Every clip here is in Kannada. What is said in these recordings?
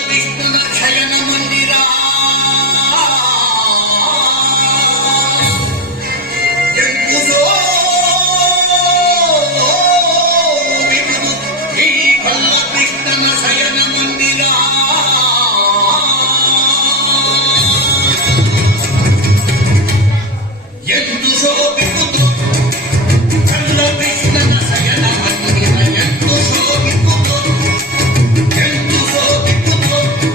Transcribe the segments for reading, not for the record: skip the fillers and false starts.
ಕೃಷ್ಣನ ಶಯನ ಮಂದಿರ ಈ ಕಲ್ಲ ಕೃಷ್ಣನ ಶಯನ ಮಂದಿರ ಎಂದು ಶೋಭಿಸುವುದು ಕಲ್ಲ ಕೃಷ್ಣನ ಶಯನ ಮಂದಿರ ಎಂದು ಶೋಭಿಸುವುದು ಎಂದು ಶೋಭಿಸುವುದು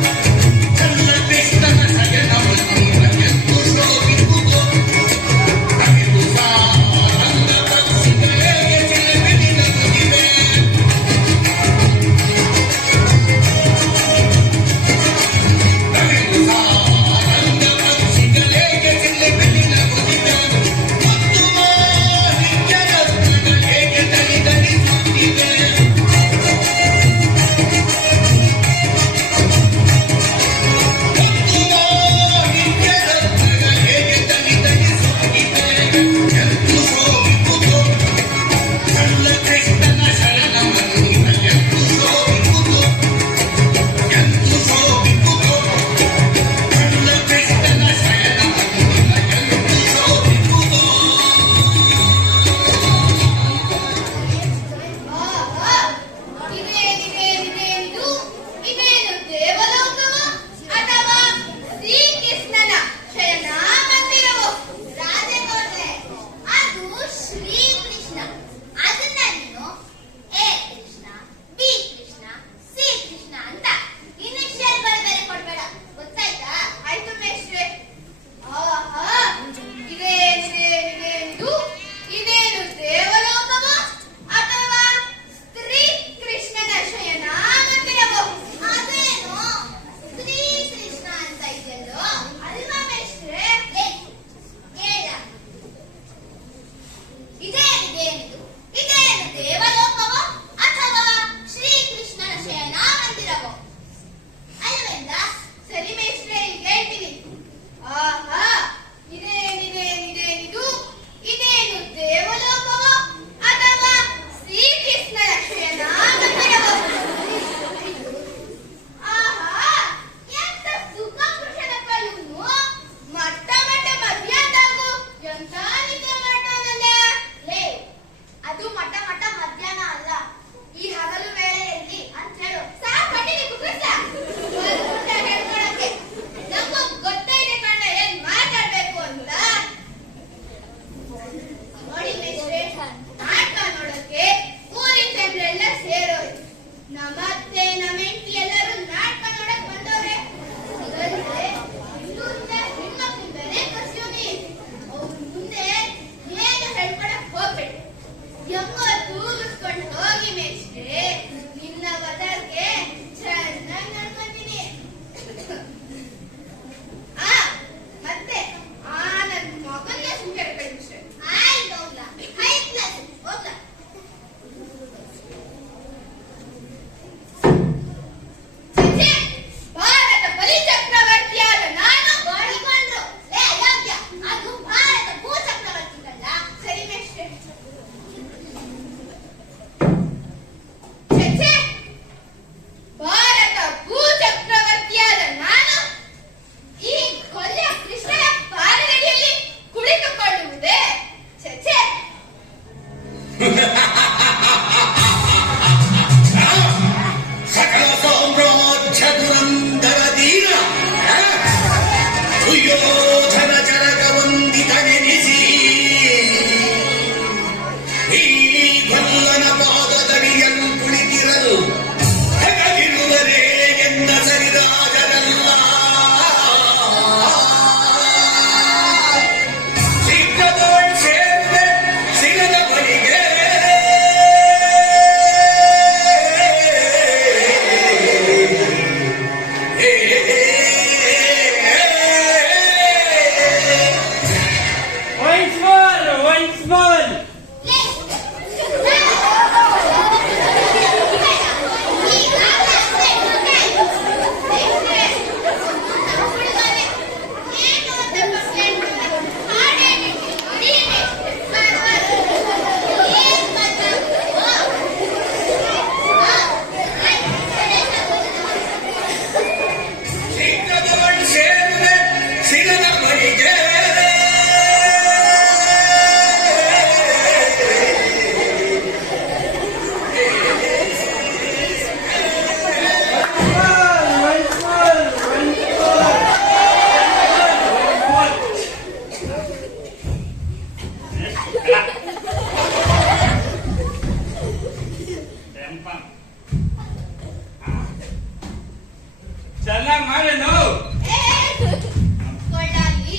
ಮಾವೇನು ಕೊಳ್ಳಾಗಿ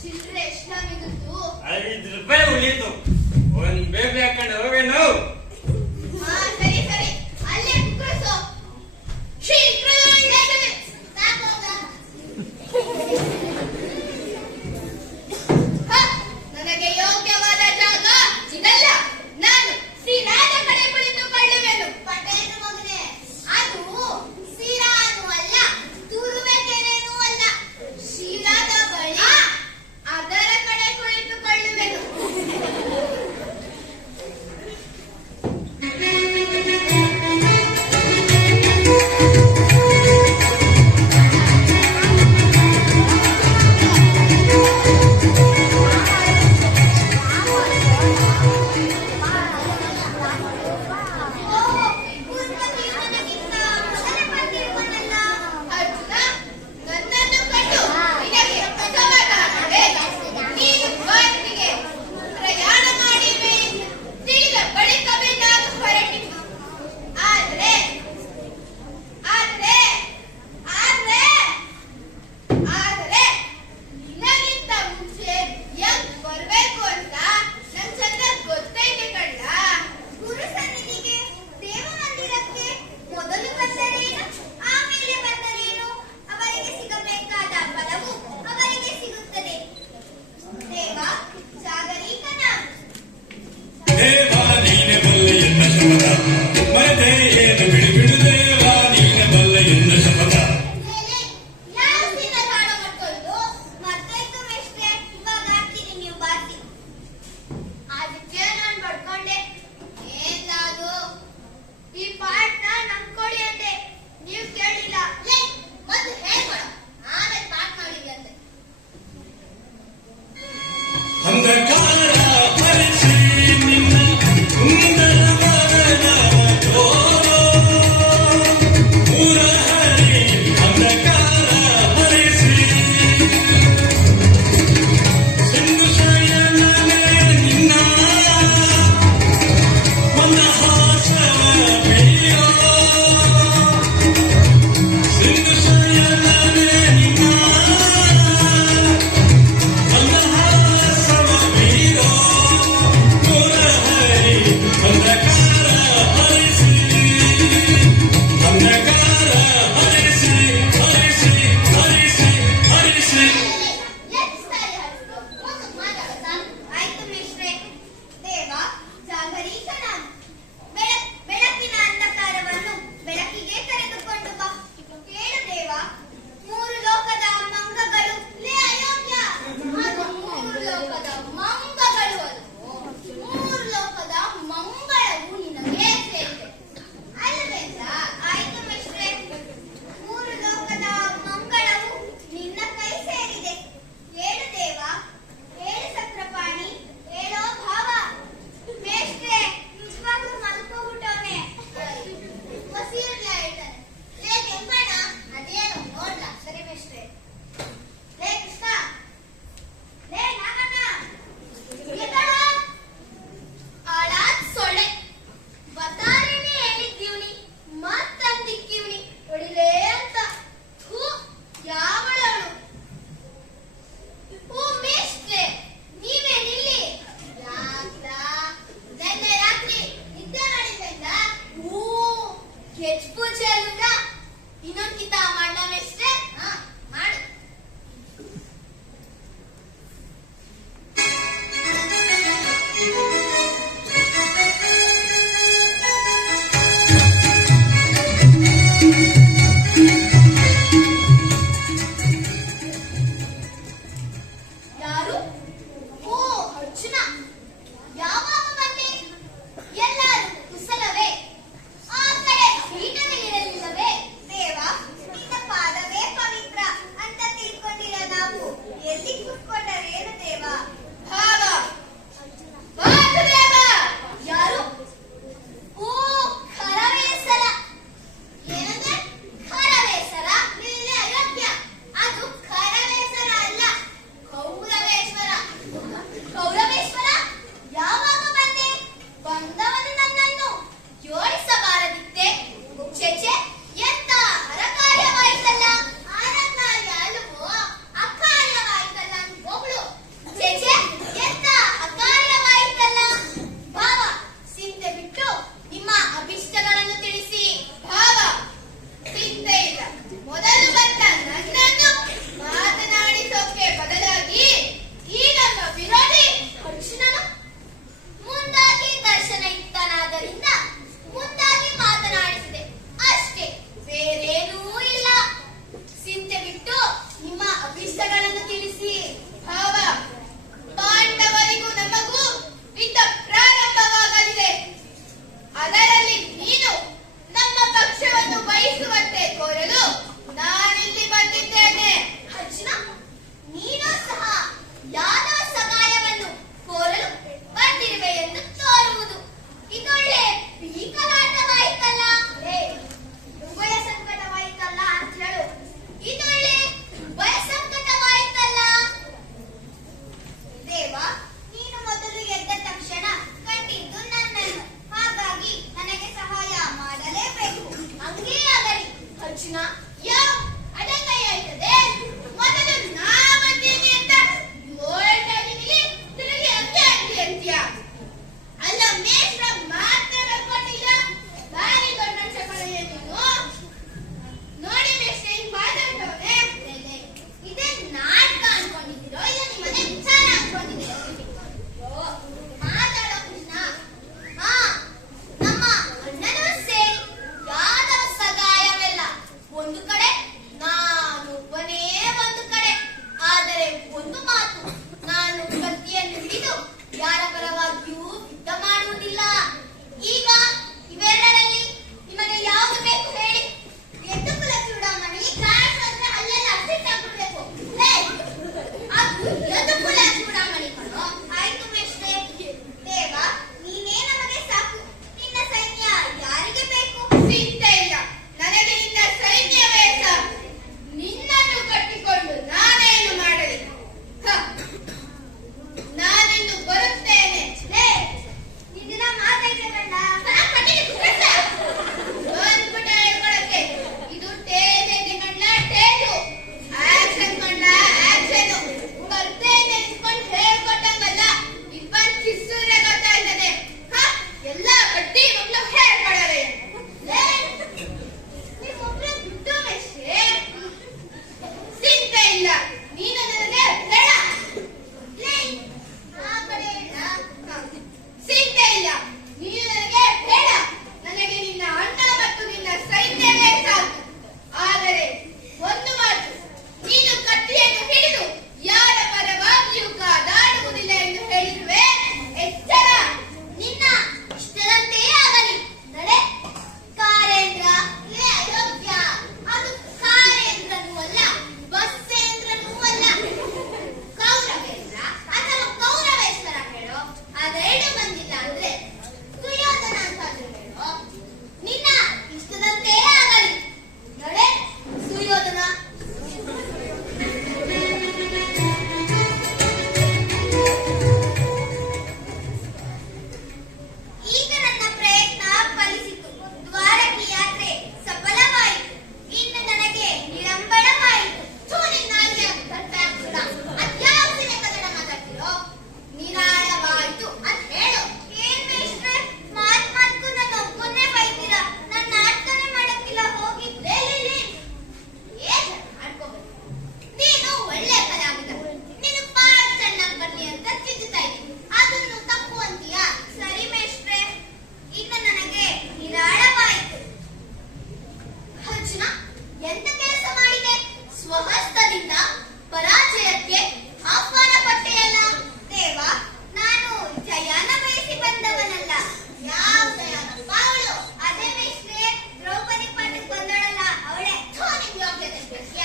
ಚಿಲ್ಲರೆ ಎಷ್ಟಾಗಿದ್ದು? 5 ರೂಪಾಯಿ ಉಳಿತು. ಒಂದ್ ಬೇಬಿ ಹಾಕೊಂಡು ಹೋವೇನು? ಹಾ ಸರಿ ಸರಿ, ಅಲ್ಲೇ ಕುಕ್ಕಳಿಸು. ಶೀಘ್ರವಾಗಿ ಸಾಕೋಗ. ನನಗೆ ಯೋಗ್ಯವಾದ ಜಾಗ ಇದಲ್ಲ. ನಾನು ಸಿರಾದ ಕಡೆ ಕುಳಿತುಕೊಳ್ಳುವೆನು. ಪಟೇಲು ಮಗನೇ, ಅದು ಸಿರಾನು ಅಲ್ಲ, ತುರುವೆಕೆರೆನೂ ಅಲ್ಲ. ಶಿರಾದ ಬಳಿ ಅದರ ಕಡೆ ಕುಳಿತುಕೊಳ್ಳುವೆನು.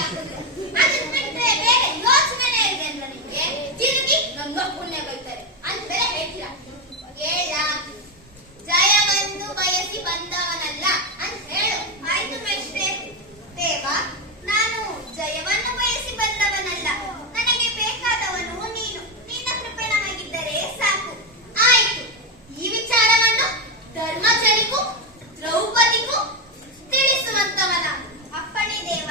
ಆಗ್ತದೆ. ಅದನ್ನ ಬಿಟ್ರೆ ಬೇರೆ ಯೋಚನೆನೇ ಇದೆ ಅಲ್ವಾ ನಿಮ್ಗೆ? ತಿರುಗಿ ನನ್ನ ಪುಣ್ಯ ಬೈತಾರೆ ಅಂತ ಬೇರೆ ಹೇಳ್ತೀರಾ. ಕೇಳ ಜಯವನ್ನು ಬಯಸಿ ಬಂದವನಲ್ಲ ಅಂತ ಹೇಳು. ಆಯ್ತು ಮೇಷ್ಟ್ರೆ. ದೇವ, ನಾನು ಜಯವನ್ನು ಬಯಸಿ ಬಂದವನಲ್ಲ. ನನಗೆ ಬೇಕಾದವನು ನೀನು. ನಿನ್ನ ಕೃಪೆ ನಮಗಿದ್ದರೆ ಸಾಕು. ಆಯ್ತು. ಈ ವಿಚಾರವನ್ನು ಧರ್ಮಚರಿಗೂ ದ್ರೌಪದಿಗೂ ತಿಳಿಸುವಂತವನ ಅಪ್ಪಣೆ ದೇವ.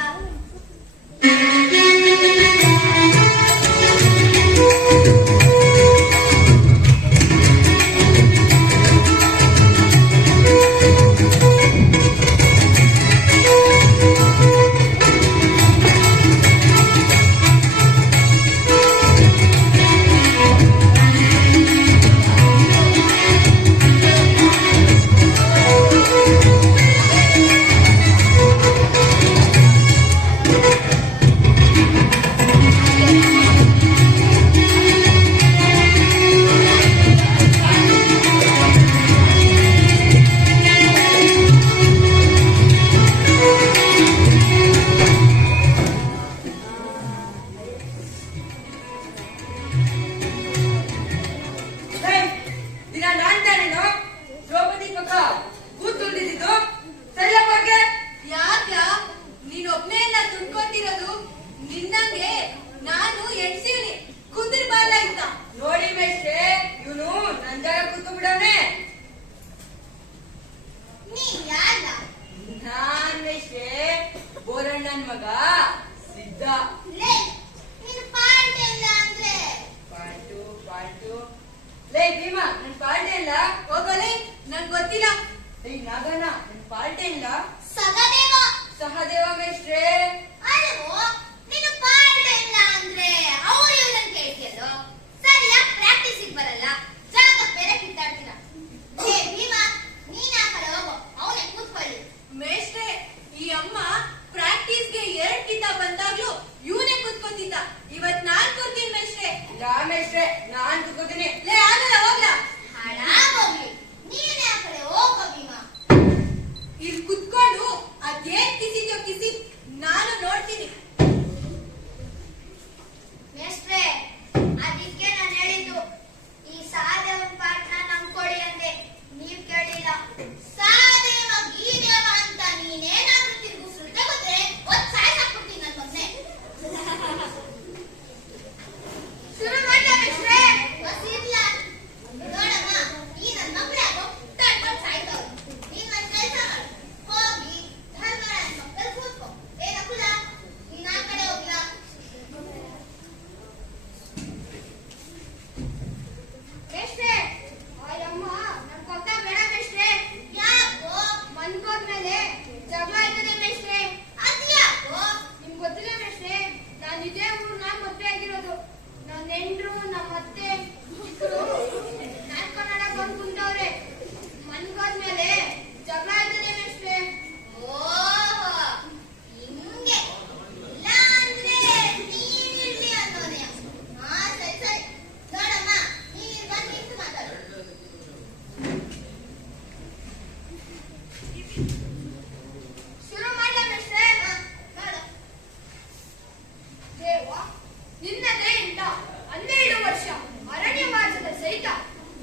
ಸಹದೇವ ಮೇಷ್ಟ್ರೆ. ಅಲ್ವೋ, ನೀನು ಪಾಠ ಇಲ್ಲ ಅಂದ್ರೆ ಅವ್ರು ಇವ್ರನ್ನ ಕೇಳ್ತಿಯಲ್ಲೋ. ಸರಿಯಾಗಿ ಪ್ರಾಕ್ಟೀಸಿಗೆ ಬರಲ್ಲ, ಜಾಗ ಬೇರೆ ಕಿತ್ತಾಡ್ತೀರ. ಏ ಭೀಮಾ, ನೀನ್ ಆ ಕಡೆ ಹೋಗೋ, ಅವನೇ ಕೂತ್ಕೊಳ್ಳಿ. ಮೇಷ್ಟ್ರೆ, ಈ ಅಮ್ಮ ಪ್ರಾಕ್ಟೀಸ್ಗೆ 2 ಕಿತ ಬಂದಾಗ್ಲೂ ಇವನೇ ಕೂತ್ಕೊತಿದ್ದ. ಇವತ್ ನಾನ್ ಕೂರ್ತೀನಿ ಮೇಷ್ಟ್ರೆ. ಇಲ್ಲ ಮೇಷ್ಟ್ರೆ, ನಾನ್ ಕೂತ್ಕೋತೀನಿ. ಲೇ ಆಗಲ್ಲ, ಹೋಗ್ಲಾ? ಹಾಳಾಗೋಗ್ಲಿ, ನೀನೇ ಆ ಕಡೆ ಹೋಗೋ ಭೀಮಾ. ಇಲ್ಲಿ ಕುತ್ಕೊಂಡು ಅದೇನ್ ಕಿಸಿದ್ಯೋ ಕಿಸಿ, ನಾನು ನೋಡ್ತೀನಿ. ಮೇಷ್ಟ್ರೆ, ಅದಕ್ಕೆ ನಾನು ಹೇಳಿದ್ದು ಈ ಸಹದೇವನ ಪಾಠನ ನಂಬ್ಕೊಡಿ ಅಂದೆ. ನೀವ್ ಕೇಳಿಲ್ಲ. ಸಹದೇವ ಗೀದೇವ ಅಂತ ನೀನೇನಾದ್ರೂ ತಿರುಗಿಸ್ಬಿಟ್ರೆ ಗೊತ್ತೇ ಒಂದ್ ಸಾಯ್ಸಾಕ್ಬಿಡ್ತೀನಿ ನನ್ ಮೊನ್ನೆ. ಶುರು ಮಾಡ್ಲಾ ಮೇಷ್ಟ್ರೆ? ಬಸ್ಸಿರ್ಲ. ನೋಡಮ್ಮ, ಈ ನನ್ ಮಕ್ಳಾಗೋ ತಟ್ಕೊಂಡ್ ಸಾಯ್ತವ್ರು. ನೀನ್ ಒಂದ್ ಕೆಲ್ಸ ಮಾಡು, ಹೋಗಿ ಧರ್ಮರಾಯನ್ ಮಕ್ಕಳು ಕೂತ್ಕೋ. ಏನಕ್ಕೂಲ ನೀನ್ ಆ ಕಡೆ ಹೋಗ್ಲಾ? ಮೇಷ್ಟ್ರೆ, ಅಯ್ಯಮ್ಮ ನನ್ ಕೊತ್ತ ಬೇಡ ಮೇಷ್ಟ್ರೆ. ಯಾಕೋ? ಮನ್ಕೋದ್ಮೇಲೆ ಜಗಳ ಆಯ್ತದೆ ಮೇಷ್ಟ್ರೆ. ಅದ್ಯಾಕೋ? ನಿಮ್ಗೆ ಗೊತ್ತಿಲ್ಲ ಮೇಷ್ಟ್ರೆ, ನಾನು ಇದೇ ಊರ್ನ ಮದ್ವೆ ಆಗಿರೋದು. ನನ್ನ ಹೆಂಡ್ರು, ನಮ್ಮ ಅತ್ತೆ ಚಿಕ್ಕರು ನಾಲ್ಕನ್ನಡ ಬಂದು ಕುಂತವ್ರೆ. ಮನ್ಕೋದ್ಮೇಲೆ ಜಗಳ ಆಯ್ತದೆ ಮೇಷ್ಟ್ರೆ. ಓಹೋ, ಹಿಂಗೆ. ಇಲ್ಲ ಅಂದ್ರೆ ನೀನಿರ್ಲಿ ಅನ್ನೋನೆ. ಹಾ, ಸರಿ ಸರಿ. ನೋಡಮ್ಮ, ನೀನ್ ಬಂದು ನಿಂತು ಮಾತಾಡು. ಶುರು ಮಾಡ್ಲಾ ಮೇಷ್ಟ್ರೆ? ಮಾಡು. ದೇವ, ನಿನ್ನ ದಯೆಯಿಂದ 12 ವರ್ಷ ಅರಣ್ಯವಾಸದ ಸಹಿತ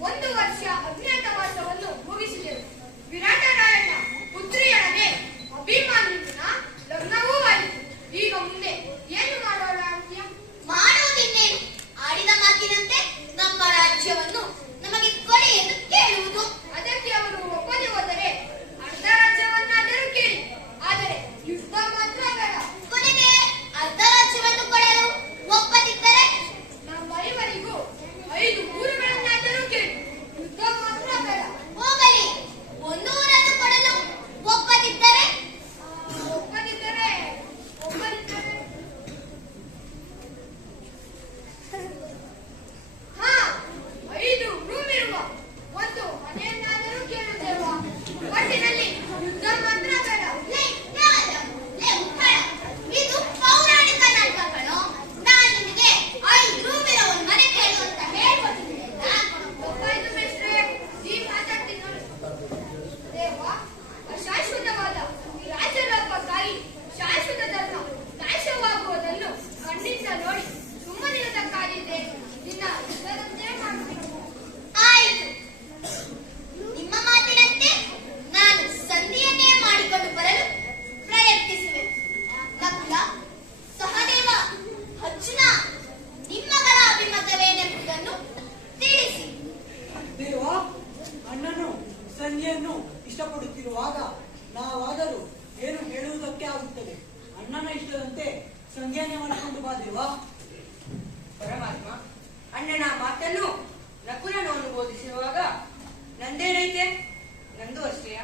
1 ವರ್ಷ ಅಜ್ಞಾತವಾಸವನ್ನು ಮುಗಿಸಿದೆವು. ವಿರಾಟರಾಯನ ಪುತ್ರಿಯೊಡನೆ ಅಭಿಮಾನ್ಯುವಿನ ಲಗ್ನವೂ ಆಯಿತು. ಈಗ ಮುಂದೆ ಏನು ಮಾಡೋಣ ಅಂತ್ಯ? ಮಾಡುವುದಿನ್ನೇನು? ಆಡಿದ ಮಾತಿನಂತೆ ನಮ್ಮ ರಾಜ್ಯವನ್ನು ನಮಗೆ ಕೊಡಿ ಎಂದು ಕೇಳುವುದು. ಅದಕ್ಕೆ ಅವರು ಒಪ್ಪದೆ ಹೋದರೆ ಅರ್ಧ ರಾಜ್ಯವನ್ನಾದರೂ ಕೇಳಿ, ಆದರೆ ಯುದ್ಧ ಮಾತ್ರ ಬೇಡ. ಕೊನೆಗೆ ಅರ್ಧ ರಾಜ್ಯವನ್ನು ಕೊಡಲು ಒಪ್ಪದಿದ್ದರೆ ನಮ್ಮ ಐವರಿಗೂ 5 ಊರುಗಳನ್ನಾದರೂ ಕೇಳಿ, ಯುದ್ಧ ಮಾತ್ರ ಸಂಧಿಯನ್ನೇ ಮಾಡಿಕೊಂಡು ಬಾದೇವಾ. ಪರಮಾತ್ಮ, ಅಣ್ಣನ ಮಾತನ್ನು ನಕುಲನು ಅನುಬೋಧಿಸುವಾಗ ನಂದೇನೈತೆ? ನಂದು ಅಷ್ಟೇಯ.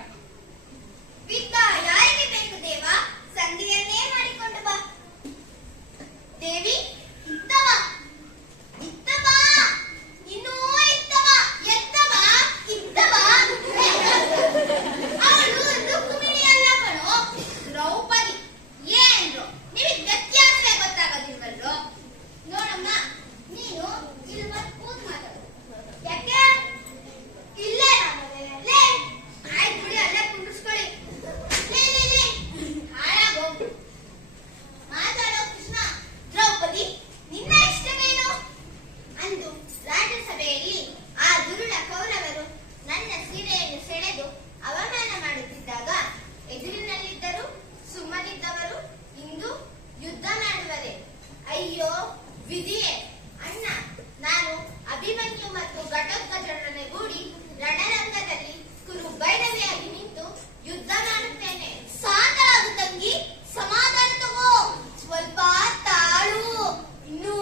ವಿದ್ದ ಯಾರಿಗೆ ಬೇಕು ದೇವ? ಸಂಧಿಯನ್ನೇ ಮಾಡಿಕೊಂಡು ಬಾ. ದೇವಿ ಇತ್ತವ ಇತ್ತವ ಇನ್ನೂ ಇತ್ತವ ಎತ್ತವ ಇತ್ತವ. ಅವಳು ರುಕ್ಮಿಣಿ ಅಲ್ಲ ಕಣೋ, ದ್ರೌಪದಿ. ಏನ್ರು ನಿಮಗೆ ವ್ಯತ್ಯಾಸವೇ ಗೊತ್ತಾಗೋದಿಲ್ವಲ್ರು? ನೋಡಮ್ಮ, ನೀನು ಇಲ್ಲಿ ಬಂದು ಕೂತ್ ಮಾತಾಡು. ಯಾಕೆ ಇಲ್ಲೇ ಲೇ ಆಯ್ತು ಬಿಡಿ, ಅಲ್ಲೇ ಕುಂಡಿಸ್ಕೊಳ್ಳಿ. ಲೇ ಹಾಳಾಗೋಗು. ಮಾತಾಡೋ ಕೃಷ್ಣ. ದ್ರೌಪದಿ, ನಿನ್ನ ಇಷ್ಟವೇನು? ಅಂದು ರಾಜ್ಯಸಭೆಯಲ್ಲಿ ಆ ದುರುಳ ಕೌರವರು ನನ್ನ ಸೀರೆಯನ್ನು ಸೆಳೆದು ಅವಮಾನ ಮಾಡುತ್ತಿದ್ದಾಗ ಎದುರಿನಲ್ಲಿದ್ದರು ಸುಮ್ಮನಿದ್ದವರು ಇಂದು ಯುದ್ಧ ಮಾಡುವರೆ. ಅಯ್ಯೋ ವಿಧಿಯೇ ಅಣ್ಣ, ನಾನು ಅಭಿಮನ್ಯು ಮತ್ತು ಘಟೋತ್ಕಚರೊಡನೆ ಗೂಡಿ ರಣರಂಗದಲ್ಲಿ ಕುರು ಭೈರವಿಯಾಗಿ ನಿಂತು ಯುದ್ಧ ಮಾಡುತ್ತೇನೆ. ಸಾಕಾಗು ತಂಗಿ, ಸಮಾಧಾನ ತಗೋ, ಸ್ವಲ್ಪ ತಾಳು. ಇನ್ನೂ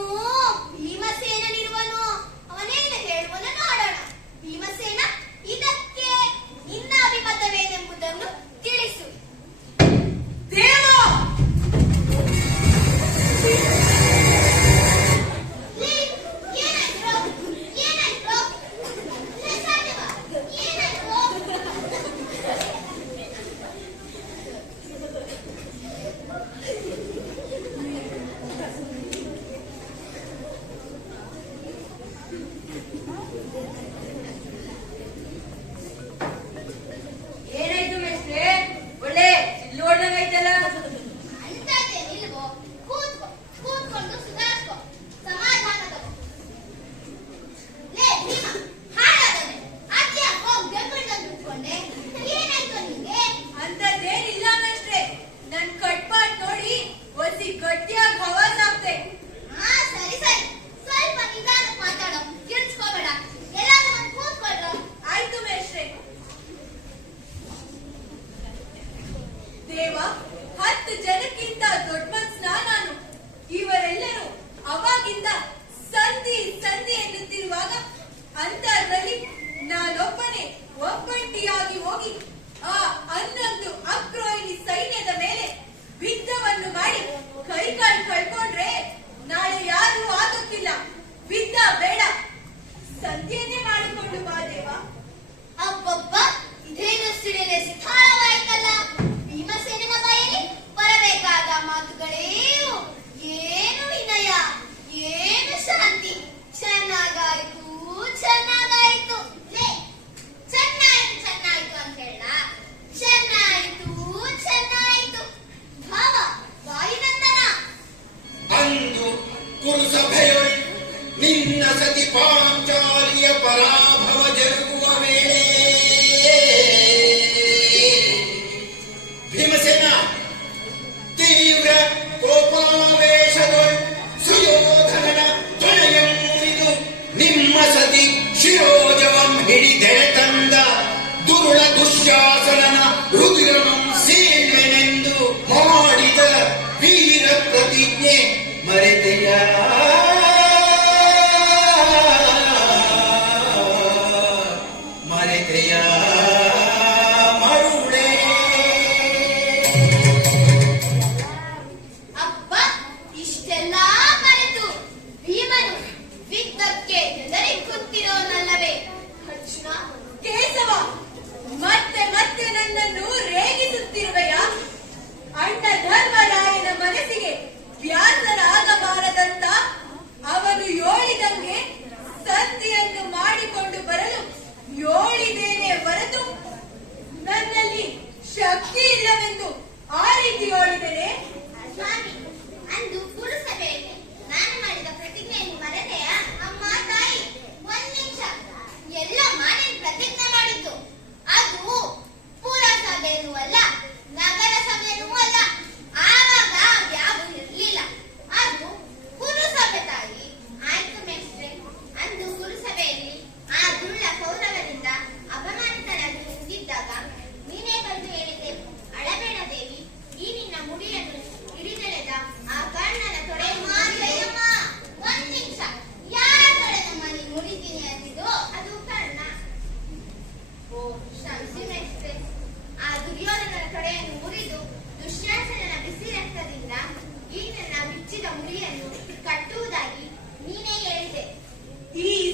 ಭೀಮಸೇನನಿರುವನು, ಅವನೇನು ಹೇಳುವನು ನೋಡೋಣ. ಭೀಮಸೇನ, ಇದಕ್ಕೆ ನಿನ್ನ ಅಭಿಮತವೇನೆಂಬುದನ್ನು ತಿಳಿಸು. ದೇವ ಲೇ, ಏನಾಯ್ತು? ಏನಾಯ್ತು? ಲೇ ಸಾಧ್ಯವ, ಏನಾಯ್ತು? ಏನಾಯ್ತು ಮೇಸ್ಟ್ರೆ? ಒಳ್ಳೆ ಸಿಲ್ಲು ಹೊಡ್ದಂಗೈತಲ್ಲ. ಅಂತದೇನಿಲ್ವೋ, ಕೂತ್ಕೊಂಡು ಸುಧಾರಿಸ್ಕೊ, ಸಮಾಧಾನ ತಗೋ. ಲೇ ಭೀಮ, ಹಾಳಾದನೆ ಅದ್ಯ ಹೋಗಿ ಬೆಂಗಳೂರಲ್ಲಿ ನಿಂತ್ಕೊಂಡೆ. ಏನಾಯ್ತು ನಿಂಗೆ? ಅಂತದ್ದೇನಿಲ್ಲ ಮೇಷ್ಟ್ರೆ, ನನ್ ಕಟ್ಪಾಟ್ ನೋಡಿ ಒಸಿ ಗಟ್ಟಿಯಾಗಿ ಹವಾಸ್ ಆಗ್ತೆ. ಹಾ ಸರಿ ಸರಿ, ಸ್ವಲ್ಪ ನಿಧಾನಕ್ಕೆ ಮಾತಾಡೋ, ಕಿರ್ಚ್ಕೋಬೇಡ. ಎಲ್ಲಾದ್ರೂ ಬಂದು ಕೂತ್ಕೊಳ್ರೋ. ಆಯ್ತು ಮೇಷ್ಟ್ರೆ. ದೇವ, 10 ಜನಕ್ಕಿಂತ ದೊಡ್ಡ ಮನ್ಸ್ನ ನಾನು. ಇವರೆಲ್ಲರೂ ಅವಾಗಿಂದ ಸಂಧಿ ಸಂಧಿ ಎನ್ನುತ್ತಿರುವಾಗ ಅಂತರ್ದಲ್ಲಿ ನಾನೊಬ್ಬನೇ ಒಬ್ಬಂಟಿಯಾಗಿ ಹೋಗಿ ಆ 11 ಅಕ್ರೋಹಿಣಿ ಸೈನ್ಯದ ಮೇಲೆ ಯುದ್ಧವನ್ನು ಮಾಡಿ ಕೈಕಾಲು ಕಳ್ಕೊಂಡ್ರೆ ನಾಳೆ ಯಾರು ಆಗೋಕ್ಕಿಲ್ಲ. ಯುದ್ಧ ಬೇಡ, ಸಂಧಿಯನ್ನೇ ಮಾಡಿಕೊಂಡು ಬಾ ದೇವ. ಅಬ್ಬಬ್ಬ, ಇದೇನು ಸಿಡಿಲೆ ಸ್ಥಾನವಾಯ್ತಲ್ಲ. ಭೀಮಸೇನನ ಬಾಯಲ್ಲಿ ಬರಬೇಕಾದ ಮಾತುಗಳೇನು? ಏನು ವಿನಯ, ಏನು ಶಾಂತಿ. ಚೆನ್ನಾಗಾಯ್ತು ಚೆನ್ನಾಗಾಯ್ತು. ಲೇ, ಚೆನ್ನಾಯ್ತು ಚೆನ್ನಾಯ್ತು ಅಂತ ಹೇಳ. ಚೆನ್ನಾಯ್ತು ಚೆನ್ನಾಯ್ತು. ಭಾವ ವಾಯುನಂದನ. ಅಂದು ಕುರುಸಭೆಯೊಳ್ ನಿನ್ನ ಸತಿ ಪಾಂಚಾಲಿಯ ಪರಾಭವ ಜರುಗುವ ವೇಳೆ ಭೀಮಸೇನ ತೀವ್ರ ಕೋಪಾವೇಶದೊಳ್ ಸುಯೋಧನನ ತೊಳೆಯಂ ಮುರಿದು ನಿಮ್ಮ ಸತಿ ಶಿರೋಜವಂ ಹಿಡಿದೆಳೆ ತಂದ ದುರುಳ ದುಶ್ಯಾಸನನ ರುದ್ರಮಂ ಸೀಳ್ವೆನೆಂದು ಮಾಡಿದ ವೀರ ಪ್ರತಿಜ್ಞೆ ಮರೆತೆಯ? ಮರೆತೆಯ ಮರುಳೇ? ಅಬ್ಬ, ಇಷ್ಟೆಲ್ಲ ಮರೆತು ಭೀಮನು ಯುದ್ಧಕ್ಕೆ ಹೆದರಿ ಕುಂತಿರೋನಲ್ಲವೇ ಅರ್ಜುನ? ಕೇಶವ, ಮತ್ತೆ ಮತ್ತೆ ನನ್ನನ್ನು ರೇಗಿಸುತ್ತಿರುವೆಯ? ಅಣ್ಣ ಧರ್ಮರಾಯನ ಮನಸ್ಸಿಗೆ ವ್ಯಾಸರಾಗಬಾರದಂತ ಅವನು ಯೋಳಿದಂಗೆ ಸಂಧಿಯನ್ನು ಮಾಡಿಕೊಂಡು ಬರಲು ಯೋಳಿದೇನೆ ಹೊರತು ನನ್ನಲ್ಲಿ ಶಕ್ತಿ ಇಲ್ಲವೆಂದು ಆ ರೀತಿ ಯೋಳಿದರೆ. ಸ್ವಾಮಿ, ಅಂದು ಪುರಸಭೆಯಲ್ಲಿ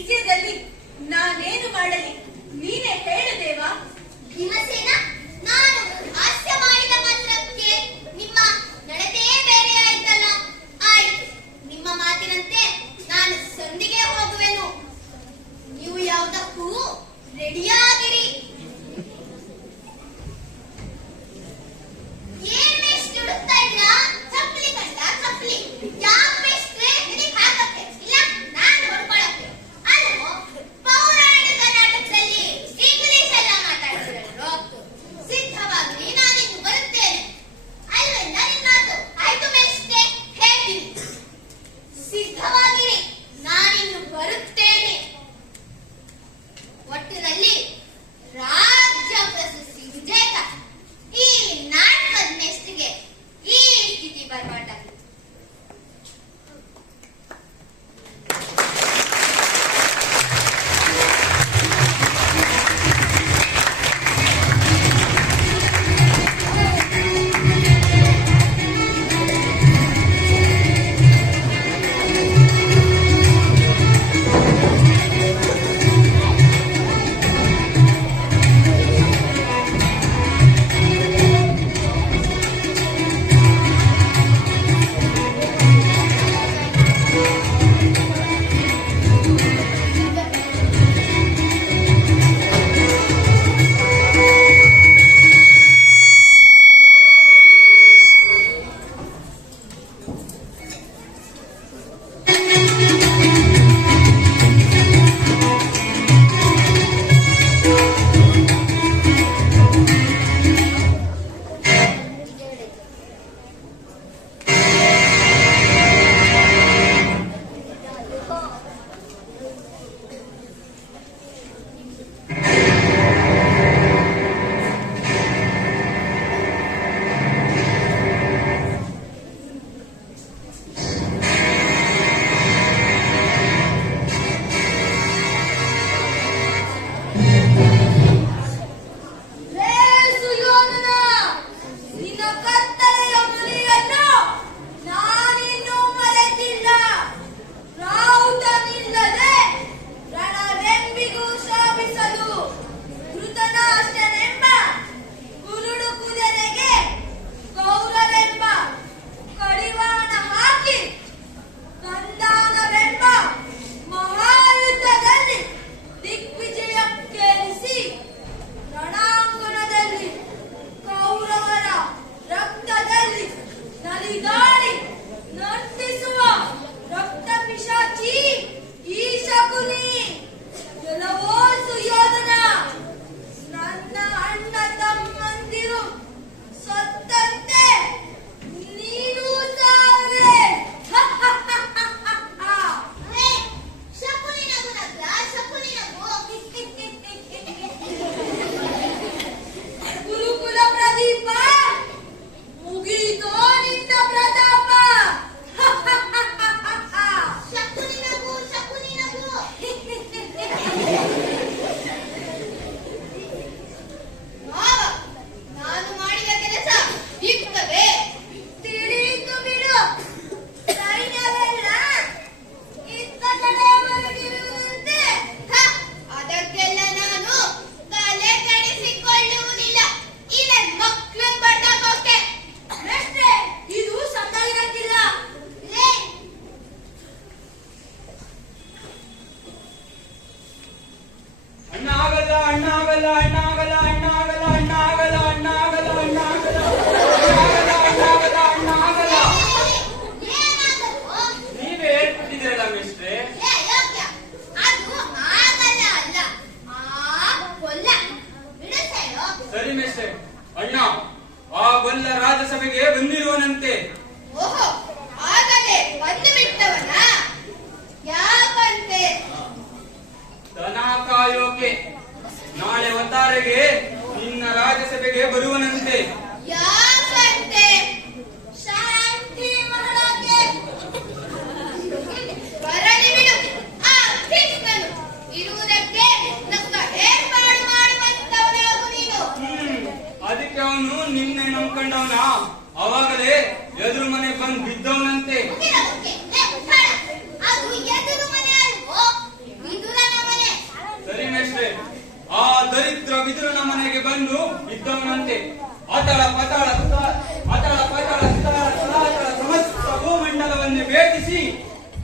ವಿಷಯದಲ್ಲಿ ನಾನೇನು ಮಾಡಲಿ ನೀನೇ ಹೇಳು ದೇವ. ಭೀಮಸೇನ, ನಾನು ಹಾಸ್ಯ ಮಾಡಿದ ಮಾತ್ರಕ್ಕೆ ನಿಮ್ಮ ನಡತೆಯೇ ಬೇರೆ ಆಯ್ತಲ್ಲ. ಆಯ್ತು, ನಿಮ್ಮ ಮಾತಿನಂತೆ ನಾನು ಸಂಧಿಗೆ ಹೋಗುವೆನು. ನೀವು ಯಾವುದಕ್ಕೂ ರೆಡಿಯಾಗಿರಿ. ಏನ್ ಮೇಷ್ಟ್ರು ಹುಡುಕ್ತಾ ಇದ್ದೀರಾ? ಚಪ್ಪಲಿ ಕಂಡ ಚಪ್ಪಲಿ. ಯಾವ ಮೇಷ್ಟ್ರೆ ಇದಕ್ಕೆ ಹಾಕಕ್ಕೆ ಇಲ್ಲ, ನಾನು ಹೊಡ್ಕೊಳಕ್ಕೆ. ಅಲ್ಲೋ, ಪೌರಾಣಿಕ ನಾಟಕದಲ್ಲಿ ಇಂಗ್ಲಿಷ್ ಎಲ್ಲ ಮಾತಾಡ್ತಿರಲ್ರೋ,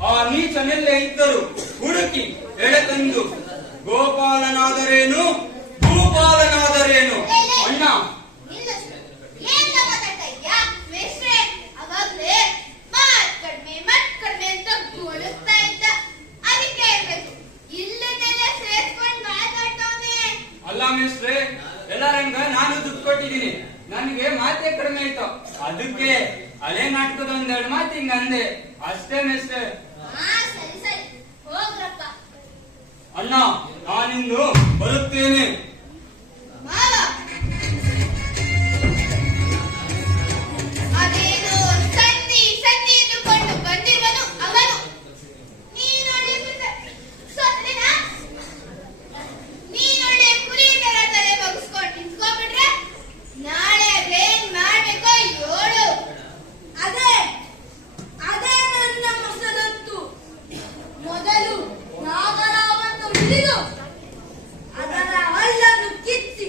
ಆ ನೀಚನೆಲ್ಲೇ ಇದ್ದರು ಹುಡುಕಿ ಎಳೆತಂದು ಗೋಪಾಲನಾದರೇನು ಭೂಪಾಲನಾದರೇನು ಅಣ್ಣ. ನಿಲ್ಲಿಸು. ಏನ್ ಮಾತಾಡ್ತಾ ಇದ್ಯಾ ಮೇಷ್ಟ್ರೆ? ಅವಾಗ್ಲೇ ಮಾತ್ ಕಡ್ಮೆ ಅಂತ ಗೊಳುತ್ತಾ ಇದ್ದ. ಅದಕ್ಕೆ ಇರ್ಬೇಕು ಇಲ್ಲದೆಲ್ಲ ಸೇರ್ಸ್ಕೊಂಡ್ ಮಾತಾಡ್ತಾವ್ನೆ. ಅಲ್ಲ ಮೇಷ್ಟ್ರೆ, ಎಲ್ಲರಂಗ ನಾನು ದುಡ್ಡು ಕೊಟ್ಟಿದ್ದೀನಿ, ನನಗೆ ಮಾತೇ ಕಡಿಮೆ ಆಯ್ತು, ಅದಕ್ಕೆ ಹಳೆ ನಾಟಕದ ಒಂದೆರಡು ಮಾತು ಹಿಂಗ ಅಂದೆ ಅಷ್ಟೇ ಮೇಷ್ಟ್ರೆ. ಸರಿ ಹೋಗ್ರಪ್ಪ. ಅಣ್ಣ, ನಾನಿಂದು ಬರುತ್ತೇನೆ. ಮಾವ, ಅದೇನು ಸಂಧಿ ಇಟ್ಟುಕೊಂಡು ಬಂದಿರುವನು ಅವನು. ನೀನೊಳ್ಳೆ ಕುರಿ ತರ ತಲೆ ಬಗ್ಸ್ಕೊಂಡು ನಿಂತ್ಕೊಂಡ್ಬಿಟ್ರೆ ನಾಳೆ ಏನ್ ಮಾಡ್ಬೇಕೋ ಯೋಳು. ಅದೇ ನನ್ನ ಮಸಲತ್ತು. ಮೊದಲು ನಾಗರಾವನ್ನು ಹಿಡಿದು ಅದರ ಹಲ್ಲನ್ನು ಕಿತ್ತಿ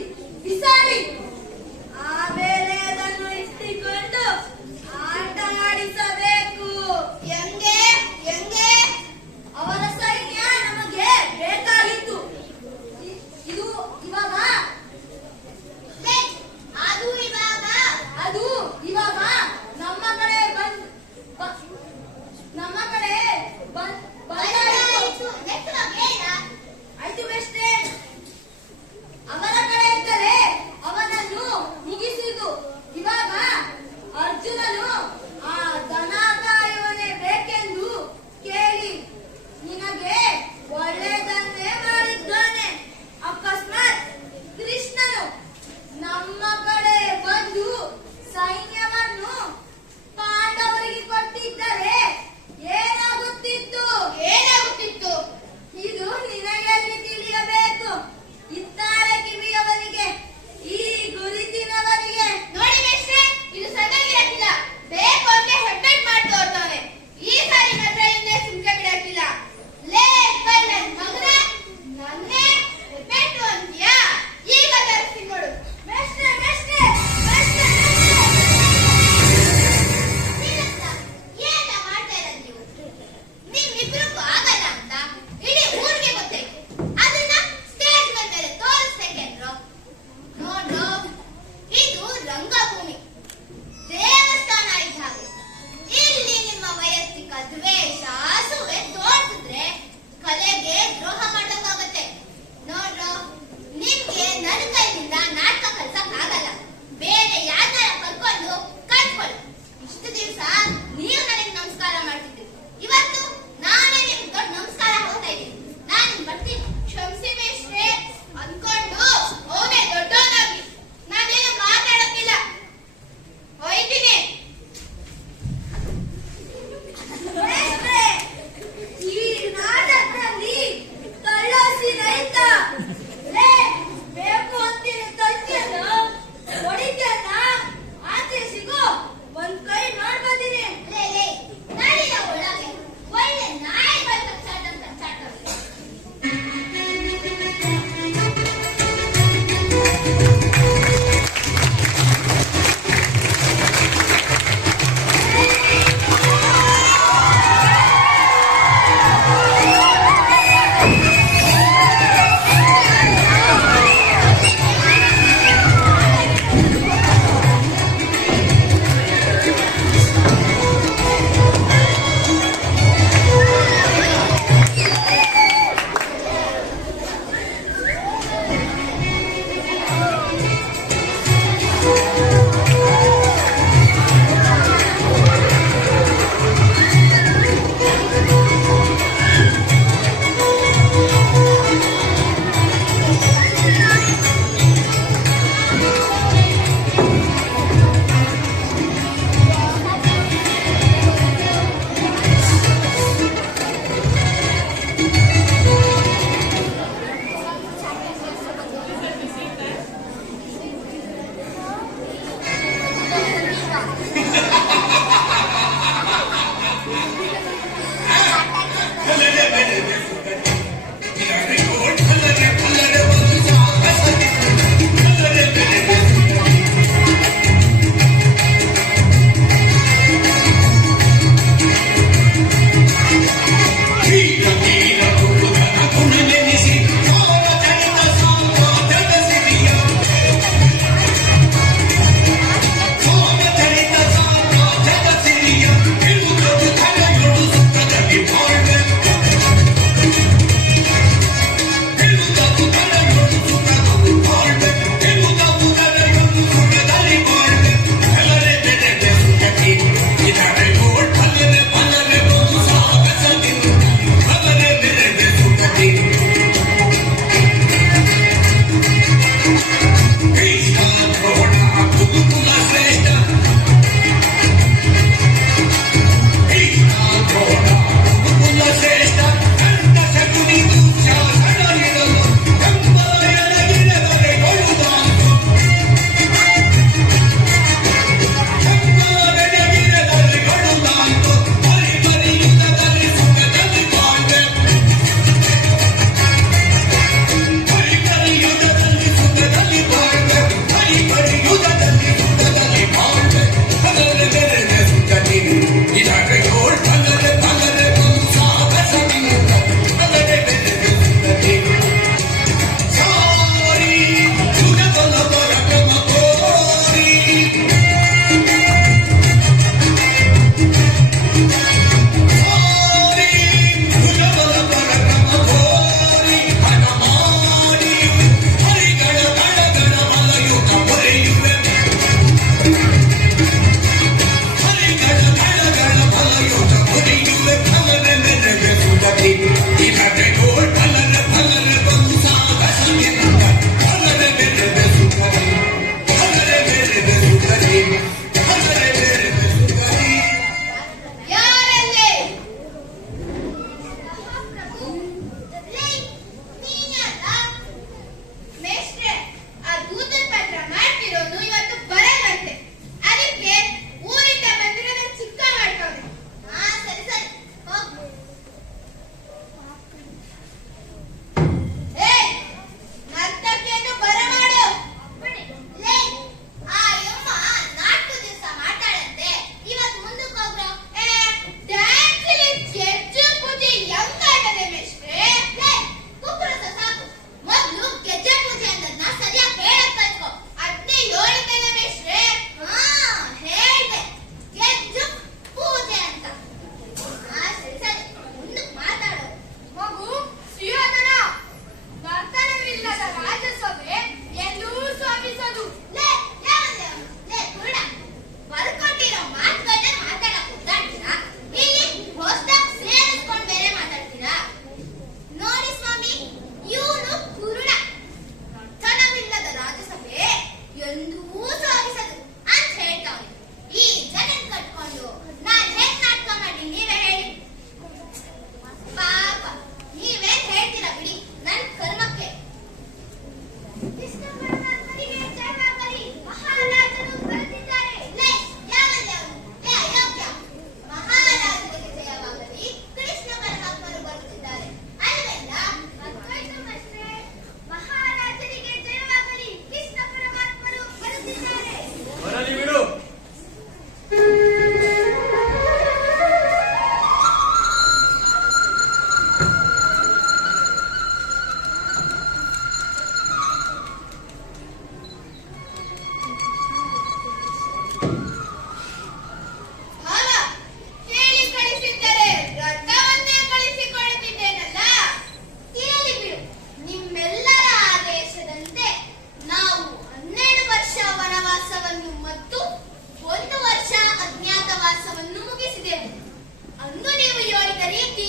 ನೀವು ಹೇಳಿದ ರೀತಿ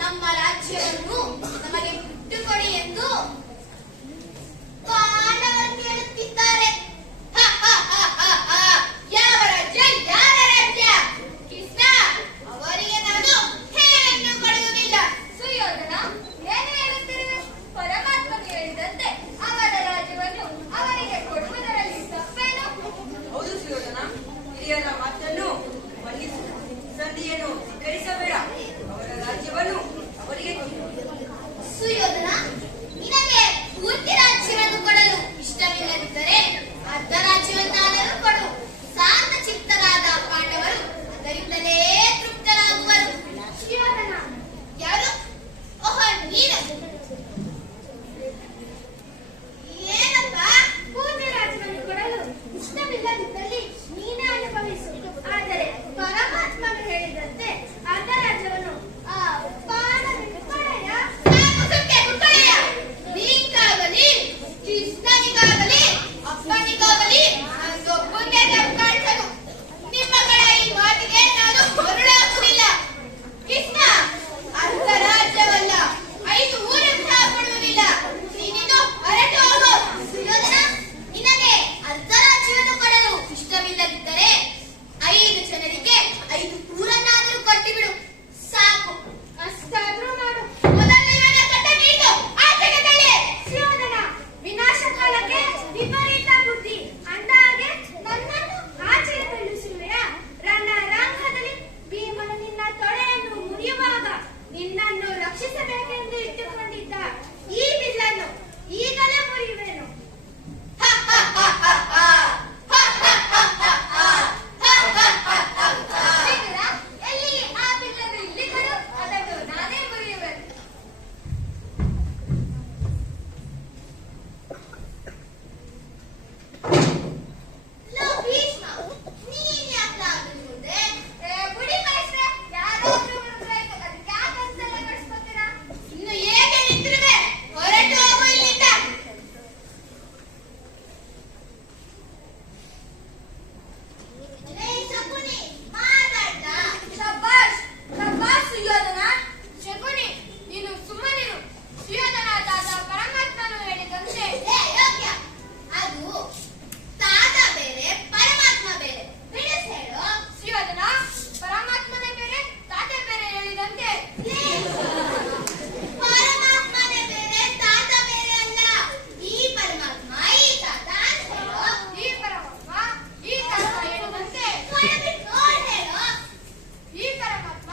ನಮ್ಮ ರಾಜ್ಯವನ್ನು ನಮಗೆ ಬಿಟ್ಟುಕೊಡಿ ಎಂದು ಪಾಂಡವರು ಕೇಳುತ್ತಿದ್ದಾರೆ. ಯಾವ ರಾಜ್ಯ? ಯಾರ ರಾಜ್ಯ? ಕೃಷ್ಣ, ಅವರಿಗೆ ನಾನು ಹೇಳನ್ನು ಕೊಡುವುದಿಲ್ಲ. ಸುಯೋಧನ, ಏನು ಹೇಳುತ್ತಿರುವೆ? ಪರಮಾತ್ಮನು ಹೇಳಿದಂತೆ ಅವರ ರಾಜ್ಯವನ್ನು ಅವರಿಗೆ ಕೊಡುವುದರಲ್ಲಿ ತಪ್ಪೇನು? ಹೌದು ಸುಯೋಧನ, ಹಿರಿಯರ ಮಾತನ್ನು ಮನ್ನಿಸು. ಸಂಧಿಯನ್ನು ಧಿಕ್ಕರಿಸಬೇಡ. ಅವರ ರಾಜ್ಯವನ್ನು ಅವರಿಗೆ ಸುಯೋಧನ, ನಿನಗೆ ಪೂರ್ತಿ ರಾಜ್ಯವನ್ನು ಕೊಡಲು ಇಷ್ಟವಿಲ್ಲದಿದ್ದರೆ ಅರ್ಧ ರಾಜ್ಯವನ್ನಾದರೂ ಕೊಡು. ಶಾಂತ ಚಿತ್ತರಾದ ಪಾಂಡವರು ಅದರಿಂದಲೇ ತೃಪ್ತರಾಗುವರು. ಸುಯೋಧನ, ಯಾರು? ಓಹೋ, ನೀನು. ಏನಪ್ಪ? ಪೂರ್ತಿ ರಾಜ್ಯವನ್ನು ಕೊಡಲು ಇಷ್ಟವಿಲ್ಲದಿದ್ದಲ್ಲಿ ನೀನೇ ಅನುಭವಿಸು. ಆದರೆ ಪರಮಾತ್ಮನು ಹೇಳಿದಂತೆ ಅರ್ಧ ರಾಜ್ಯವನ್ನು ಆ ಪಾಂಡವರಿಗೆ ಕೊಡೆಯ. ನೀಗಾಗಲಿ ಕೃಷ್ಣನಿಗಾಗಲಿ ಅಪ್ಪನಿಗಾಗಲಿ ನಾನೊಬ್ಬನೇ ಕಾಣಿಸಲು. ನಿಮ್ಮಗಳ ಈ ಮಾತಿಗೆ ನಾನು ಮರುಳಾಗುವುದಿಲ್ಲ. ಕೃಷ್ಣ, ಅರ್ಧ ರಾಜ್ಯವಲ್ಲ 5 ಊರನ್ನು ಸಹ ಕೊಡುವುದಿಲ್ಲ. ನೀನಿನ್ನು ಹೊರಟು ಹೋಗು. ಸುಯೋಧನ, ನಿನಗೆ ಅರ್ಧ ರಾಜ್ಯವನ್ನು ಕೊಡಲು ಇಷ್ಟವಿಲ್ಲದಿದ್ದರೆ 5 ಜನರಿಗೆ 5 ಊರನ್ನಾದರೂ ಕೊಟ್ಟುಬಿಡು. ಸಾಕು, ಅಷ್ಟಾದ್ರೂ ಮಾಡು. ಮೊದಲು ಇವನ ಕಟ್ಟ ನೀನು ಆಚೆಗೆ ತಳ್ಳಿ. ಸುಯೋಧನ, ವಿನಾಶ ಕಾಲಕ್ಕೆ ವಿಪರೀತ ಬುದ್ಧಿ. ಅಂದಹಾಗೆ ನನ್ನನ್ನು ಆಚೆಗೆ ತಳ್ಳಿಸುವೆಯಾ? ರಣರಂಗದಲ್ಲಿ ಭೀಮನು ನಿನ್ನ ತೊಡೆಯನ್ನು ಮುರಿಯುವಾಗ ನಿನ್ನನ್ನು ರಕ್ಷಿಸಬೇಕೆಂದು ಇಟ್ಟುಕೊಂಡಿದ್ದ ಈ ಬಿಲ್ಲನ್ನು ಈಗಲೇ ಮುರಿಯುವೆನು. ಶೀಘ್ರ ಎಲ್ಲಿ ಆ ಬಿಲ್ಲನ್ನು ಇಲ್ಲಿ ಕೊಡು, ಅದನ್ನು ನಾನೇ ಮುರಿಯುವೆನು. ಲೋ ಭೀಷ್ಮ, ನೀನ್ ಯಾಕೆ ಆಗಲಿ ಮುಂದೆ? ಬುಡಿ ಮಾಸ್ಟ್ರೆ, ಯಾರಾದ್ರೂ ಮುರಿಬೇಕು, ಅದಕ್ಕೆ ಯಾಕೆ ಅಂತೆಲ್ಲ ಕಳಿಸ್ಕೊತೀರಾ? ಇನ್ನು ಹೇಗೆ ನಿಂತಿರುವೆ? ಹೊರಟು ಹೋಗು ಇಲ್ಲಿಂದ. ಲೇ ಶಕುನಿ, ಮಾತಾಡ್ದ? ಶಬ್ಬಾಷ್ ಶಬ್ಬಾಷ್ ಸುಯೋಧನ. ಶಕುನಿ, ನೀನು ಸುಮ್ಮನಿರು. ಸುಯೋಧನ ತಾತ ಪರಮಾತ್ಮನು ಹೇಳಿದಂತೆ ಏ ಯೋಗ್ಯ, ಅದು ತಾತ ಬೇರೆ ಪರಮಾತ್ಮ ಬೇರೆ. ಬಿಡಿಸ್ ಹೇಳು. ಸುಯೋಧನ, ಪರಮಾತ್ಮನೇ ಬೇರೆ ತಾತೆ ಬೇರೆ ಹೇಳಿದಂತೆ ಲೇ, ಪರಮಾತ್ಮನೇ ಬೇರೆ ತಾತ ಬೇರೆ ಅಲ್ಲ. ಈ ಪರಮಾತ್ಮ ಈ ತಾತ ಅಂತ ಹೇಳು. ಈ ಪರಮಾತ್ಮ ಈ ತಾತ ಹೇಳಿದಂತೆ ಹೊರಬಿಟ್ಟು ನೋಡ್ ಹೇಳು. ಈ ಪರಮಾತ್ಮ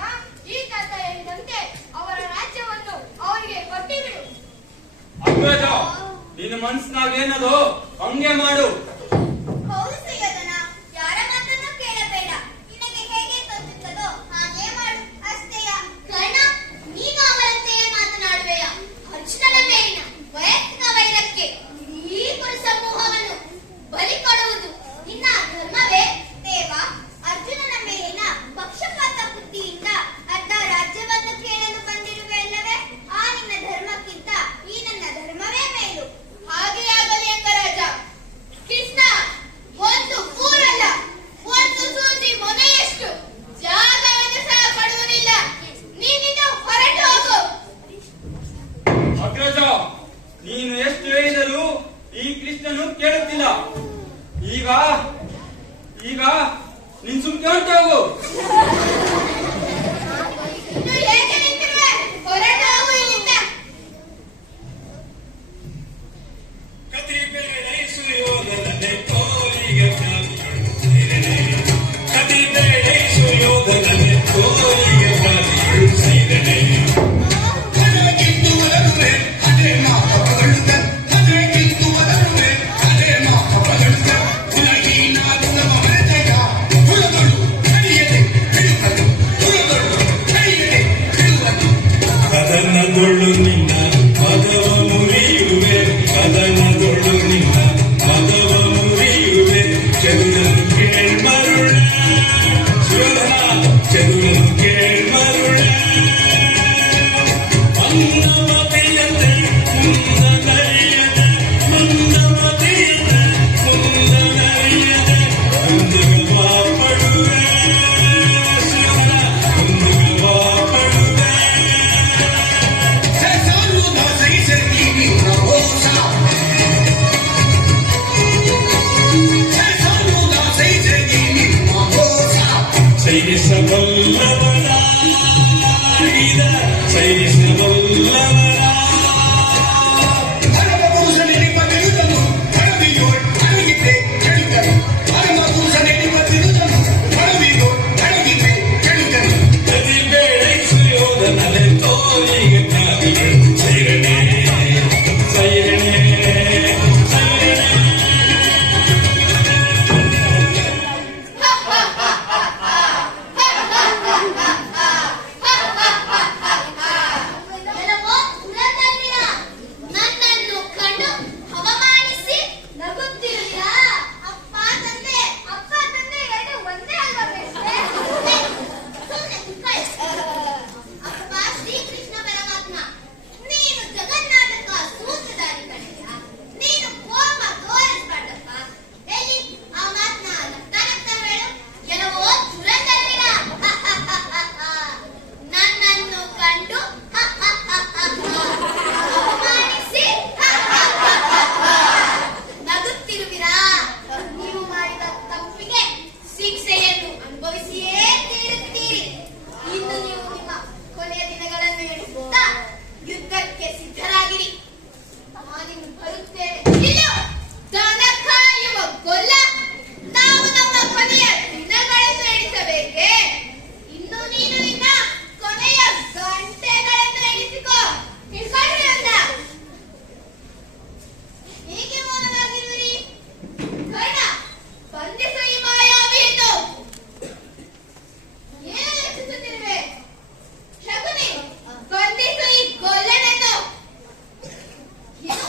ಈ ತಾತ ಹೇಳಿದಂತೆ ಅವರ ರಾಜ್ಯವನ್ನು ಅವರಿಗೆ ಕೊಟ್ಟಿಬಿಡು. ಅಗ್ರಜ, ನಿನ್ನ ಮನ್ಸಿನಾಗ ಏನದು ಹಂಗೆ ಮಾಡು. ಹೌದು ಸುಯೋಧನ, ಯಾರ ಮಾತನ್ನು ಕೇಳಬೇಡ. ನಿನಗೆ ಹೇಗೆ ತೋಚುತ್ತದೋ ಹಾಗೆ ಮಾಡು ಅಷ್ಟೇಯ. ಕರ್ಣ, ನೀನು ಅವರಂತೆಯೇ ಮಾತನಾಡುವೆಯ? ಅರ್ಜುನನ ಮೇಲಿನ ವೈಯಕ್ತಿಕ ವೈರಕ್ಕೆ ಈ ಪುರುಷ ಸಮೂಹವನ್ನು ಬಲಿ ಕೊಡುವುದು ನಿನ್ನ ಧರ್ಮವೇ? ದೇವ, ಅರ್ಜುನನ ಮೇಲಿನ ಪಕ್ಷಪಾತ ಬುದ್ಧಿಯಿಂದ ಅರ್ಧ ರಾಜ್ಯವನ್ನು ಕೇಳಲು ಬಂದಿರುವೆಯಲ್ಲವೇ? ಆ ನಿನ್ನ ಧರ್ಮಕ್ಕಿಂತ ಈ ನನ್ನ ಧರ್ಮವೇ ಮೇಲು. ಹಾಗೆ ಆಗಲಿ ಅಂಗರಾಜ. ಕೃಷ್ಣ, ಒಂದು ಊರಲ್ಲ, ಒಂದು ಸೂಜಿ ಮೊನೆಯಷ್ಟು ಜಾಗವನ್ನು ಸಹ ಕೊಡುವುದಿಲ್ಲ. ನೀನಿನ್ನು ಹೊರಟು ಹೋಗು. ಅಗ್ರಜ, ನೀನು ಎಷ್ಟು ಹೇಳಿದರೂ ಈ ಕೃಷ್ಣನು ಕೇಳುತ್ತಿಲ್ಲ. ಈಗ ಈಗ ನೀನ್ ಸುಮ್ಕೆ ಹೊರಟು ಹೋಗು. ಇನ್ನು ಹೇಗೆ ನಿಂತಿರುವೆ? ಹೊರಟು ಹೋಗು ಇಲ್ಲಿಂದ. ಕತಿ ಬೇಡೈ ಸುಯೋಧನನೆ ಕೋಲಿಗೆ ಪ್ರಾಣಿಗಳು ಸೇರನೆ. ಕತಿ ಬೇಡೈ ಸುಯೋಧನನೆ ಕೋಲಿಗೆ ಪ್ರಾಣಿಗಳು ಸೇರನೆ. ಮನೆಗಿಂದು ಒಲರುವೆ ಅದೇ ಮಾತ ಪಗಳುತ್ತ. ಮನೆಗಿಂದು ಒಲರುವೆ ಅದೇ ಮಾತ ಪಗಳುತ್ತ. ಉಲಗೀನಾದ ಮನೆಯ ಹುಳಗಳು ಕಡಿಯದೆ ಹಿಡುಕಲು. ಹುಳಗಳು ಕಡಿಯದೆ ಹಿಡುಕಲು. ಕದನದೊಳ್ಳು ನಿನ್ನ ಪದವ ಮುರಿಯುವೆ. ಕದನದೊಳ್ಳು ನಿನ್ನ ಪದವ ಮುರಿಯುವೆ. ಚದುರನು ಕೇಳ್ಮರುಳ. ಸುಯೋಧನ, ಚದುರನು ಕೇಳ್ಮರುಳ. ಮಂದಮತಿಯತೆ ಮುಂದನರಿಯದೆ. ಮಂದಮತಿಯತೆ ಮುಂದನರಿಯದೆ. ಮುಂದಗವಾ ಪಡುವೆ. ಸುಯೋಧನ, ಮುಂದಗವಾ ಸೈರಿಸಬಲ್ಲವರ ಪರಮಪುರುಷನಿಗೆ ಬಂದಿರುವುದನ್ನು ಹರವಿಯೋಳ್ ಹರಗಿದ್ದೆ ಕೇಳುತ್ತರು. ಪರಮಪುರುಷನಿಗೆ ಬಂದಿರುವುದನ್ನು ಹರವಿಯೋಳ್ ಹರಗಿದ್ದೆ ಕೇಳುತ್ತರು. ಪ್ರತಿ ಬೇಳೆ ಸುಯೋಧನಲೆ ತೋರಿಗೆ ಕಾದಿಗೆ ಸೈರಣೆ ಸೈರಣೆ ಎಲ್ಲವೋ ಪುರದಲ್ಲಿರ ನನ್ನನ್ನು ಕಂಡು ಅವಮಾನಿಸಿ ನಗುತ್ತಿರುವಿರಾ? ಅಪ್ಪ ತಂದೆ ಎರಡು ಒಂದೇ ಅಲ್ವಾ ಬೇಸ್ರೆ? ಸುಮ್ನೆ ಕುತ್ಕೊಳ್ಳಿ. ಅಪ್ಪ ಶ್ರೀಕೃಷ್ಣ ಪರಮಾತ್ಮ, ನೀನು ಜಗನ್ನಾಟಕ ಸೂತ್ರಧಾರಿ ಕಡೆಯ, ನೀನು ಕೋಪ ತೋರಿಸ್ಬಾರ್ದಪ್ಪ. ಎಲ್ಲಿ ಆ ಮಾತನ್ನ ನಗ್ತಾ ಹೇಳು. ಎಲ್ಲವೋ ಪುರದಲ್ಲಿರ ನನ್ನನ್ನು ಕಂಡು ಅವಮಾನಿಸಿ ನಗುತ್ತಿರುವಿರಾ? ನೀವು ಮಾಡಿದ ತಪ್ಪಿಗೆ ಶಿಕ್ಷೆಯನ್ನು ಅನುಭವಿಸಿಯೇ ತೀರುತ್ತೀರಿ. ಇನ್ನು ನೀವು ನಿಮ್ಮ ಕೊನೆಯ ದಿನಗಳನ್ನು ಎಣಿಸುತ್ತಾ ಯುದ್ಧಕ್ಕೆ ಸಿದ್ಧರಾಗಿರಿ. ನಾನಿನ್ನು ಬರುತ್ತೇನೆ. ಇಲ್ಲೋ ದನ ಕಾಯುವ ಗೊಲ್ಲ, ನಾವು ನಮ್ಮ ಕೊನೆಯ ದಿನಗಳನ್ನು ಎಣಿಸಬೇಕೆ? ಇನ್ನು ನೀನು ನಿನ್ನ ಕೊನೆಯ ಗಂಟೆಗಳನ್ನು ಎಣಿಸಿಕೋ. ಹಿಡ್ಕೊಂಡ್ರಿ ಅಂತ ಹೀಗೆ ಮೌನವಾಗಿರುವಿರಿ? ಕರ್ಣ, ಬಂಧಿಸು ಈ ಮಾಯಾವಿಯನ್ನು. ಏನು ಯೋಚಿಸುತ್ತಿರುವೆ? ಶಕುನಿ, ಬಂಧಿಸು ಈ ಗೊಲ್ಲನನ್ನು. ಏನು?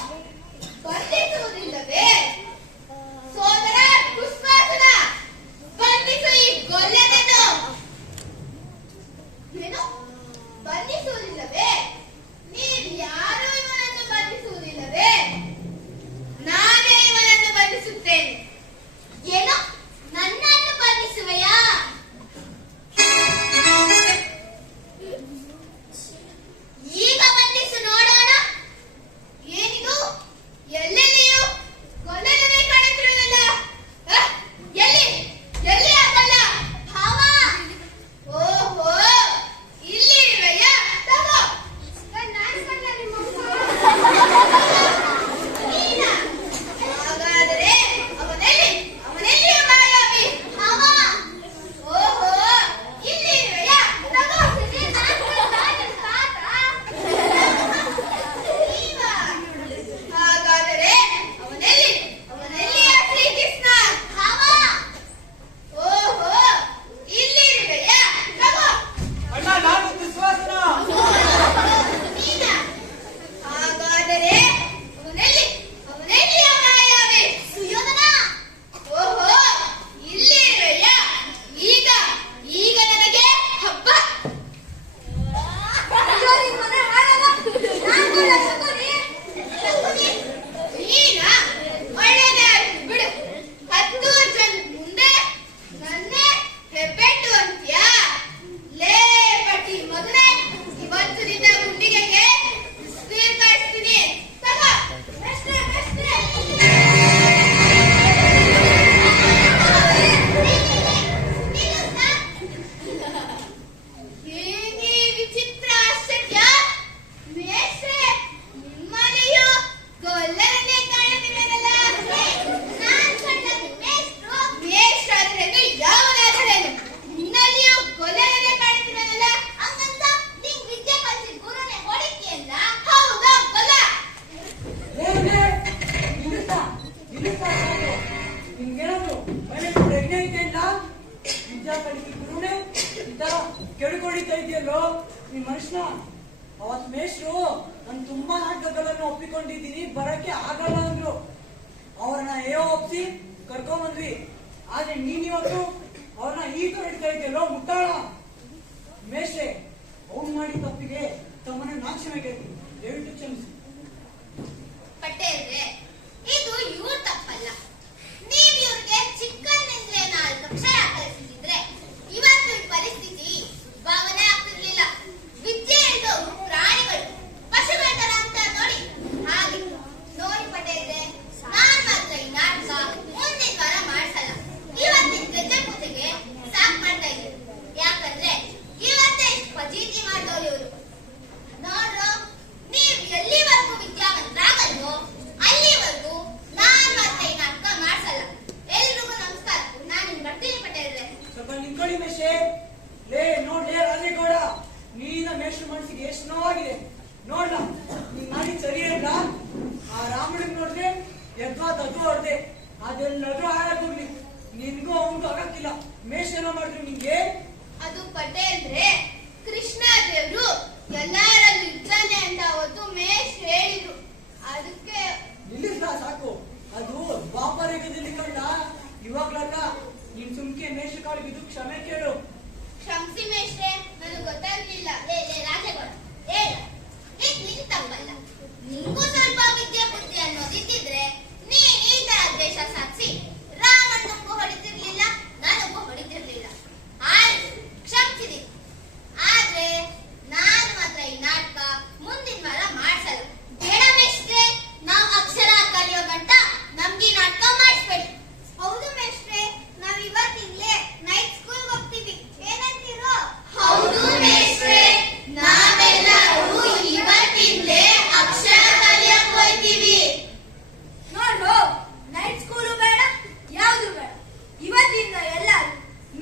ಬಂಧಿಸುವುದಿಲ್ಲವೇ? ಸೋದರ ದುಶ್ವಾಸನ, ಬಂಧಿಸು ಈ ಗೊಲ್ಲನನ್ನು. ಏನು? ಬಂಧಿಸುವುದಿಲ್ಲವೇ? ನೀವ್ಯಾರೂ ಇವನನ್ನು ಬಂಧಿಸುವುದಿಲ್ಲವೇ? ನಾನೇ ಇವನನ್ನು ಬಂಧಿಸುತ್ತೇನೆ. ಏನು? ನನ್ನನ್ನು ಬಂಧಿಸುವೆಯಾ? ಈಗ ಬಂಧಿಸು ನೋಡೋಣ. ಏನಿದು? ಎಲ್ಲೆಲ್ಲಿಯೂ ಕೊಲ್ಲನೇ ಕಾಣುತ್ತಿರುವುದಲ್ಲ. ಎಲ್ಲಿ ಎಲ್ಲಿ ಆಗಲ್ಲ ಭಾವ? ಓಹೋ, ಇಲ್ಲಿ ಇರುವೆಯಾ? ತಗೋ. ನೀನಾ? ಹಾಗಾದರೆ ಅವನೆಲ್ಲಿಯೂ ಮಾಯಾವಿ ಭಾವ. ಓಹೋ, ಇಲ್ಲಿ ಇರುವೆಯಾ? ತಗೋ. ನೀವಾ? ಹಾಗಾದರೆ ಅವನೆಲ್ಲಿಯ ಶ್ರೀಕೃಷ್ಣ ಭಾವ? ಓಹೋ, ಇಲ್ಲಿ ಇರುವೆಯಾ? ತಗೋ. ಅಣ್ಣ, ನಾನು ದುಶ್ವಾಸನ. ನೀನಾ? ಹಾಗಾದರೆ ಅವನೆಲ್ಲಿಯ ಮಾಯಾವಿ ಸುಯೋಧನ? ಓಹೋ, ಇಲ್ಲಿ ಇರುವೆಯಾ? ಈಗ ನನಗೆ ಹಬ್ಬ. ಶಕುನಿ, ನೀನಾ? ಒಳ್ಳೆಯದೇ ಆಯ್ತು ಬಿಡು. 10 ಜನ ಮುಂದೆ ನನ್ನೇ ಹೆಬ್ಬೆಟ್ಟು ಅಂತ್ಯಾ? ಲೇ ಪಟ್ಟಿ ಮಗನೇ, ಇವತ್ತು ನಿನ್ನ ಗುಂಡಿಗೆಗೆ ಸ್ವೀಕರಿಸ್ತೀನಿ. ತಗೋ. ಮೇಷ್ಟ್ರೆ, ಮೇಷ್ಟ್ರೆ. ಏನೇ ವಿಚಿತ್ರ ಆಶ್ಚರ್ಯ ಮೇಷ್ಟ್ರೆ, ನಿಮ್ಮನೆಯೂ ಗೊಲ್ಲರನ್ನೇ ಕಾಣುತ್ತಿವೆನಲ್ಲ? ನಾನ್ ಕಂಡದ್ದು ಮೇಷ್ಟ್ರು. ಮೇಷ್ಟ್ರಾದ್ರೇನು ಯಾವನಾದರೇನು, ನಿನ್ನಲ್ಲಿಯೂ ಗೊಲ್ಲರನ್ನೇ ಕಾಣುತ್ತಿವೆನಲ್ಲ? ಹಂಗಂತ ನಿಂಗ್ ವಿದ್ಯೆ ಕಲಿಸಿ ಗುರುನೇ ಹೊಡಿತೀಯಲ್ಲ? ಹೌದಾ ಗೊಲ್ಲ? ನಿಮ್ಗೇನಾದ್ರು ಮನೆ ಪ್ರಜ್ಞೆ ಇದೆಯಲ್ಲ? ವಿದ್ಯಾ ಕಲಿಕೆ ಗುರುನೇ ಈ ತರ ಕೆಡುಕೊಡಿತಾ ಇದೆಯಲ್ಲೋ ಈ ಮನುಷ್ಯನ. ಅವತ್ ಮೇಷ್ಟ್ರು ನಾನು ತುಂಬಾ ನಾಟಕಗಳನ್ನು ಒಪ್ಪಿಕೊಂಡಿದ್ದೀನಿ, ಬರಕ್ಕೆ ಆಗಲ್ಲ ಅಂದ್ರು. ಅವ್ರನ್ನ ಒಪ್ಸಿ ಕರ್ಕೊಂಬಂದ್ವಿ. ಆದ್ರೆ ನೀನಿವತ್ತು ಅವ್ರನ್ನ ಈ ತರ ಹಿಡ್ತಾ ಇದೆಯಲ್ಲೋ ಮುಟ್ಟಾಳ. ಮೇಷ್ಟ್ರೆ, ಅವ್ನು ಮಾಡಿದ ತಪ್ಪಿಗೆ ತಮ್ಮನ್ನ ನಾನ್ ಕ್ಷಮೆ ಕೇಳ್ತೀನಿ, ದಯವಿಟ್ಟು ಕ್ಷಮಿಸಿ. ಪಟೇಲ್ರೆ, ಇದು ಇವ್ರ ತಪ್ಪಲ್ಲ. ನೀವ್ ಇವ್ರಿಗೆ ಚಿಕ್ಕಂದಿಂದಲೇ 4 ಅಕ್ಷರ ಕಲಿಸಿದ್ರೆ ಇವತ್ತು ಈ ಪರಿಸ್ಥಿತಿ ಭಾವನೆ ಆಗ್ತಿರ್ಲಿಲ್ಲ. ವಿದ್ಯೆ ಇದ್ದವರು ಪ್ರಾಣಿಗಳು, ಪಶುಗಳ ತರ ಅಂತ ನೋಡಿ. ಹಾಗೆ ನೋಡಿ ಪಟೇಲ್ರೆ, ನಾನ್ ಮಾತ್ರ ಈ ನಾಟಕ ಮುಂದಿನ ವಾರ ಮಾಡ್ಸಲ್ಲ. ಇವತ್ತಿನ ಗಜೆ ಪೂಜೆಗೆ ಸಾಕ್ ಮಾಡ್ತಾ ಇದ್ದೀನಿ. ಯಾಕಂದ್ರೆ ಇವತ್ತೇ ಫಜೀತಿ ಮಾಡ್ದವ್ರು ಇವರು. ಮೇಷ್ಟ್ರ ಮನಸ್ಸಿಗೆ ಎಷ್ಟು ನೋವಾಗಿದೆ ನೋಡ್ಲಾ ನೀನ್ ಮಾಡಿ ಸರಿ ಇಲ್ಲ ಆ ರಾಮನಿಗೆ ನೋಡಿದ್ರೆ ಎದ್ವಾ ತದ್ದು ಹೊಡ್ದೆ ಅದೆಲ್ಲದ್ರೂ ಹಾಳಾಗೋಗ್ಲಿ ನಿನ್ಗೂ ಅವನಿಗೂ ಆಗಕ್ಕಿಲ್ಲ ಮೇಷ್ಟ್ರ ಏನೋ ಮಾಡಿದ್ರು ನಿಂಗೆ ಅದು ಪಟೇಲ್ರೆ ಕೃಷ್ಣ ದೇವ್ರು ಎಲ್ಲಾರಲ್ಲೂ ಇದ್ದಾನೆ ಅಂತ ಅವತ್ತು ಮೇಷ್ ಹೇಳಿದ್ರು ಅದಕ್ಕೆ ನಿಲ್ಲಿಸ್ಲಾ ಸಾಕು ಅದು ದ್ವಾಪರ ಯುಗದಲ್ಲಿ ಕಂಡ ಇವಾಗ್ಲಲ್ಲ ನಿನ್ ಸುಮ್ಕೆ ಮೇಷ್ಟ್ರ ಕಾಳು ಬಿದ್ದು ಕ್ಷಮೆ ಕೇಳು ಕ್ಷಮಿಸಿ ಮೇಷ್ಟ್ರೆ ನನಗೆ ಗೊತ್ತಾಗ್ಲಿಲ್ಲ ಲೇ ರಾಜಗೌಡ ಹೇಳ ನಿನ್ ತಪ್ಪಲ್ಲ ನಿಂಗೂ ಸ್ವಲ್ಪ ವಿದ್ಯೆ ಬುದ್ಧಿ ಅನ್ನೋದಿದ್ದಿದ್ರೆ ನೀನ್ ಈ ತರ ದ್ವೇಷ ಸಾಧಿಸಿ ರಾಮಣ್ಣಂಗೂ ಹೊಡಿತಿರ್ಲಿಲ್ಲ ನನಗೂ ಹೊಡಿತಿರ್ಲಿಲ್ಲ ಆಯ್ತು ಕ್ಷಮಿಸಿದೀನಿ ಆದ್ರೆ ನಾನು ಮಾತ್ರ ಈ ನಾಟಕ ಮುಂದಿನ ವಾರ ಮಾಡ್ಸಲ್ಲ ಬೇಡ ಮೇಷ್ಟ್ರೆ ನಾವ್ ಅಕ್ಷರ ಕಲಿಯೋ ಗಂಟ ನಮ್ಗೆ ಈ ನಾಟಕ ಮಾಡಿಸ್ಬೇಡಿ ಹೌದು ಮೇಷ್ಟ್ರೆ ನಾವ್ ಇವತ್ತಿಂದಲೇ ನೈಟ್ ಸ್ಕೂಲ್ ಹೋಗ್ತೀವಿ ಏನಂತೀರೋ ಹೌದು ಮೇಷ್ಟ್ರೆ ನಾವೆಲ್ಲರೂ ಇವತ್ತಿಂದಲೇ ಅಕ್ಷರ ಕಲಿಯಕ್ ಹೋಗ್ತೀವಿ ನೋಡು ನೈಟ್ ಸ್ಕೂಲು ಬೇಡ ಯಾವುದು ಬೇಡ ಇವತ್ತಿಂದ ಎಲ್ಲರೂ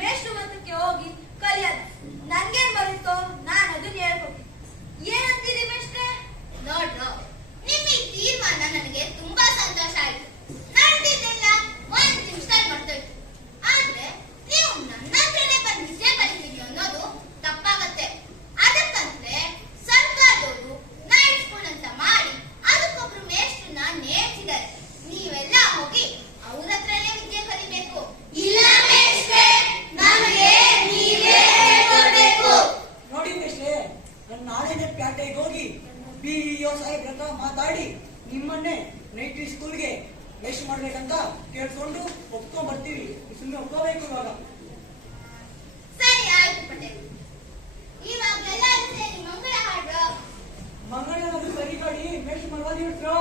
ಮೇಷ್ಟ್ರ ಮತಕ್ಕೆ ಹೋಗಿ ಕಲಿಯೋದು ನನ್ಗೇನ್ ಬರುತ್ತೋ ನಾನು ಅದನ್ನ ಹೇಳ್ಕೊಡ್ತೀನಿ ಏನಂತೀರಿ ಮೇಷ್ಟ್ರೆ ನೋಡ್ರು ನಿಮ್ಮ ಈ ತೀರ್ಮಾನ ನನಗೆ ತುಂಬಾ ಸಂತೋಷ ಆಯ್ತು ನಡೆದಿದ್ದೆಲ್ಲ ಒಂದ್ ನಿಮಿಷದಲ್ಲಿ ಮಾಡ್ತೇವೆ ಆದ್ರೆ ನೀವು ನನ್ನ ಹತ್ರನೇ ಬಂದು ವಿಷಯ ಕಲಿತೀವಿ ಅನ್ನೋದು ತಪ್ಪಾಗತ್ತೆ ಅದಕ್ಕಂದ್ರೆ ಸರ್ಕಾರದವರು ನೈಟ್ ಸ್ಕೂಲ್ ಅಂತ ಮಾಡಿ ಅದಕ್ಕೊಬ್ರು ಮೇಷ್ಟ್ರನ್ನ ನೇಮಿಸಿದ್ದಾರೆ ನೀವೆಲ್ಲ ಹೋಗಿ ಅವ್ರ ಹತ್ರನೇ ವಿದ್ಯೆ ಕಲಿಬೇಕು ಇಲ್ಲ ಮೇಷ್ಟ್ರೆ ನಮಗೆ ನೀವೇ ಹೇಳ್ಕೊಡ್ಬೇಕು ನೋಡಿ ಮೇಷ್ಟ್ರೆ ನಾನು ನಾಳೆನೆ ಪ್ಯಾಟೆಗೆ ಹೋಗಿ ಬಿಇಒ ಸಾಹೇಬ್ರ ಹತ್ರ ಮಾತಾಡಿ ನಿಮ್ಮನ್ನೇ ನೈಟ್ರಿ ಸ್ಕೂಲ್ಗೆ ಮೇಷ್ಟ್ರ ಮಾಡ್ಬೇಕಂತ ಕೇಳ್ಕೊಂಡು ಒಪ್ಕೊಂಡ್ ಬರ್ತೀವಿ ಸುಮ್ಮನೆ ಒಪ್ಕೋಬೇಕು ಇವಾಗ ಸರಿ ಆಯ್ತು ಪಟೇಲ್ ಇವಾಗ ಎಲ್ಲರೂ ಸೇರಿ ಮಂಗಳ ಹಾಡು ಮಂಗಳೂರು ಸರಿ ಗಾಡಿ ಮೇಷ್ಟ್ರ ಮರವಾದಿ ಬಿಟ್ರು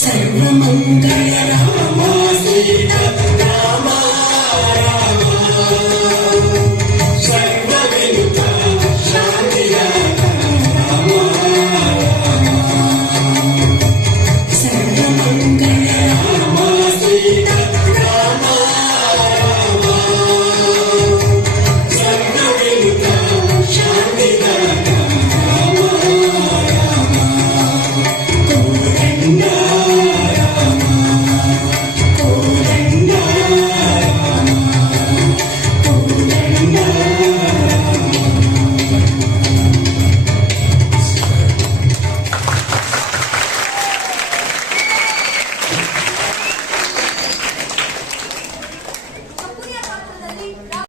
ಸರ್ವಮಂಗಳ ರಾಮ ಸೀತಾ